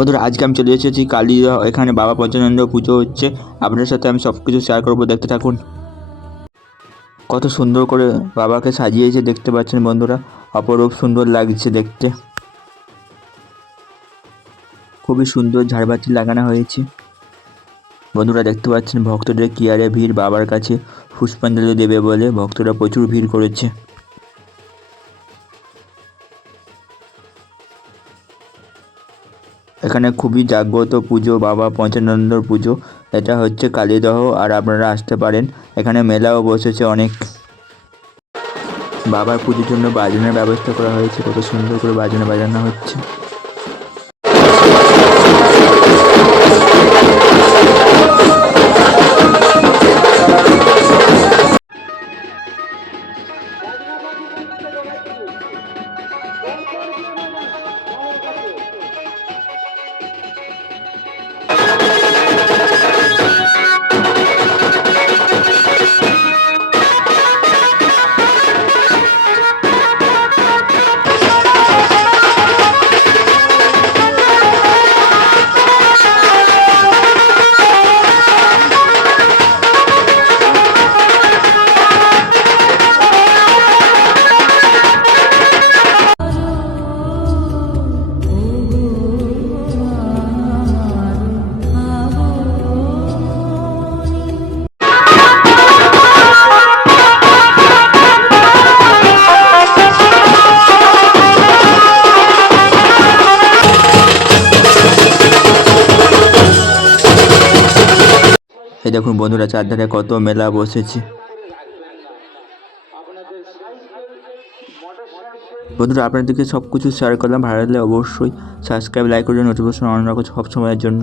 বন্ধুরা আজকে আমি চলে এসেছি কালীদহ, এখানে বাবা পঞ্চানন্দ পুজো হচ্ছে। আপনাদের সাথে আমি সব কিছু শেয়ার করবো, দেখতে থাকুন। কত সুন্দর করে বাবাকে সাজিয়েছে দেখতে পাচ্ছেন বন্ধুরা, অপরূপ সুন্দর লাগছে দেখতে। খুবই সুন্দর ঝাড়বাতি লাগানো হয়েছে। বন্ধুরা দেখতে পাচ্ছেন ভক্তদের কিয়ারে ভিড়, বাবার কাছে পুষ্পাঞ্জলি দেবে বলে ভক্তরা প্রচুর ভিড় করেছে। এখানে খুবই জাগ্রত পুজো, বাবা পঞ্চানন্দর পুজো। এটা হচ্ছে কালীদহ, আর আপনারা আসতে পারেন। এখানে মেলাও বসেছে অনেক। বাবার পুজোর জন্য বাজনার ব্যবস্থা করা হয়েছে, কত সুন্দর করে বাজনা বাজানো হচ্ছে। এই দেখুন বন্ধুরা, চারধারে কত মেলা বসেছে। বন্ধুরা আপনাদেরকে সব কিছু শেয়ার করলাম, ভালো লাগলে অবশ্যই সাবস্ক্রাইব, লাইক করে নোটিফিকেশন অন রাখো সব সময়ের জন্য।